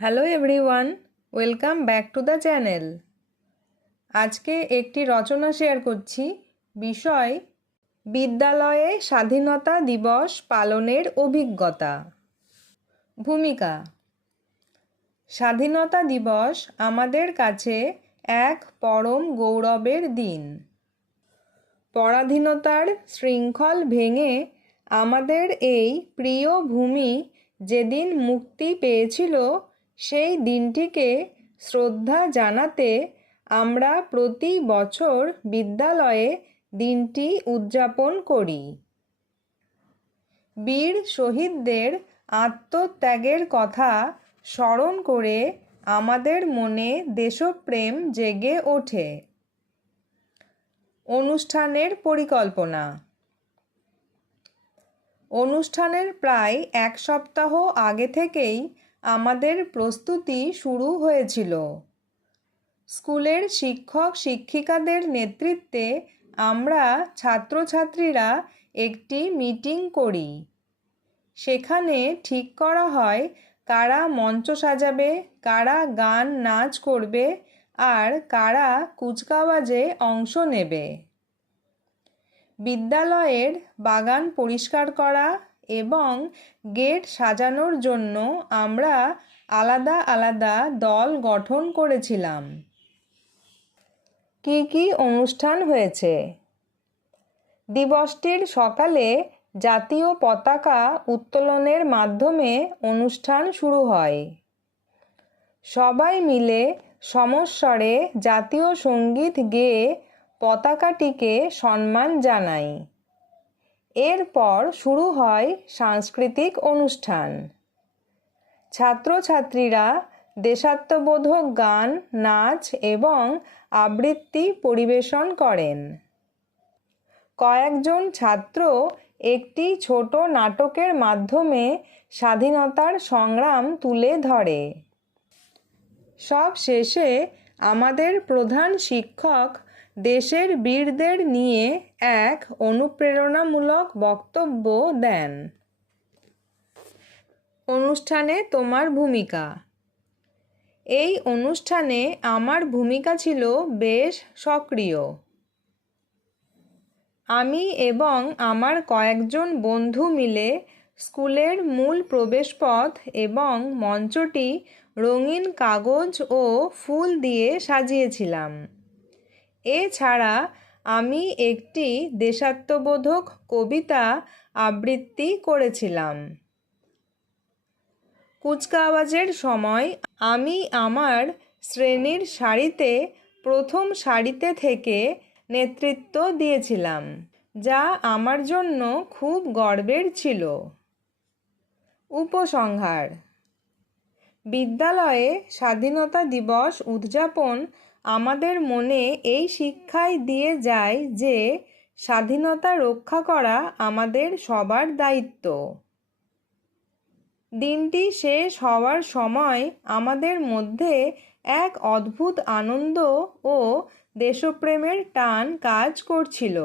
Hello everyone, welcome back to the channel. আজকে একটি রচনা share করছি। বিষয় বিদ্যালয়ে স্বাধীনতা দিবস পালনের অভিজ্ঞতা। ভূমিকা: স্বাধীনতা দিবস আমাদের কাছে এক পরম গৌরবের দিন। পরাধীনতার শৃঙ্খল ভেঙে আমাদের এই প্রিয় ভূমি যেদিন মুক্তি পেয়েছিল, সেই দিনটিকে শ্রদ্ধা জানাতে আমরা প্রতি বছর বিদ্যালয়ে দিনটি উদযাপন করি। বীর শহীদদের আত্মত্যাগের কথা স্মরণ করে আমাদের মনে দেশপ্রেম জেগে ওঠে। অনুষ্ঠানের পরিকল্পনা: অনুষ্ঠানের প্রায় এক সপ্তাহ আগে থেকেই আমাদের প্রস্তুতি শুরু হয়েছিল। স্কুলের শিক্ষক শিক্ষিকাদের নেতৃত্বে আমরা ছাত্রছাত্রীরা একটি মিটিং করি। সেখানে ঠিক করা হয় কারা মঞ্চ সাজাবে, কারা গান নাচ করবে, আর কারা কুচকাওয়াজে অংশ নেবে। বিদ্যালয়ের বাগান পরিষ্কার করা এবং গেট সাজানোর জন্য আমরা আলাদা আলাদা দল গঠন করেছিলাম। কি কি অনুষ্ঠান হয়েছে? দিবসটির সকালে জাতীয় পতাকা উত্তোলনের মাধ্যমে অনুষ্ঠান শুরু হয়। সবাই মিলে সমস্বরে জাতীয় সঙ্গীত গেয়ে পতাকাটিকে সম্মান জানাই। এরপর শুরু হয় সাংস্কৃতিক অনুষ্ঠান। ছাত্রছাত্রীরা দেশাত্মবোধক গান, নাচ এবং আবৃত্তি পরিবেশন করেন। কয়েকজন ছাত্র একটি ছোট নাটকের মাধ্যমে স্বাধীনতার সংগ্রাম তুলে ধরে। সব শেষে আমাদের প্রধান শিক্ষক দেশের বীরদের নিয়ে এক অনুপ্রেরণামূলক বক্তব্য দেন। অনুষ্ঠানে তোমার ভূমিকা: এই অনুষ্ঠানে আমার ভূমিকা ছিল বেশ সক্রিয়। আমি এবং আমার কয়েকজন বন্ধু মিলে স্কুলের মূল প্রবেশপথ এবং মঞ্চটি রঙিন কাগজ ও ফুল দিয়ে সাজিয়েছিলাম। এছাড়া আমি একটি দেশাত্মবোধক কবিতা আবৃত্তি করেছিলাম। কুচকাওয়াজের সময় আমি আমার শ্রেণীর সারিতে প্রথম সারিতে থেকে নেতৃত্ব দিয়েছিলাম, যা আমার জন্য খুব গর্বের ছিল। উপসংহার: বিদ্যালয়ে স্বাধীনতা দিবস উদযাপন আমাদের মনে এই শিক্ষাই দিয়ে যায় যে স্বাধীনতা রক্ষা করা আমাদের সবার দায়িত্ব। দিনটি শেষ হওয়ার সময় আমাদের মধ্যে এক অদ্ভুত আনন্দ ও দেশপ্রেমের টান কাজ করছিল।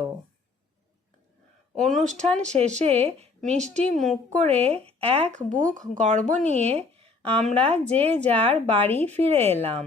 অনুষ্ঠান শেষে মিষ্টি মুখ করে এক বুক গর্ব নিয়ে আমরা যে যার বাড়ি ফিরে এলাম।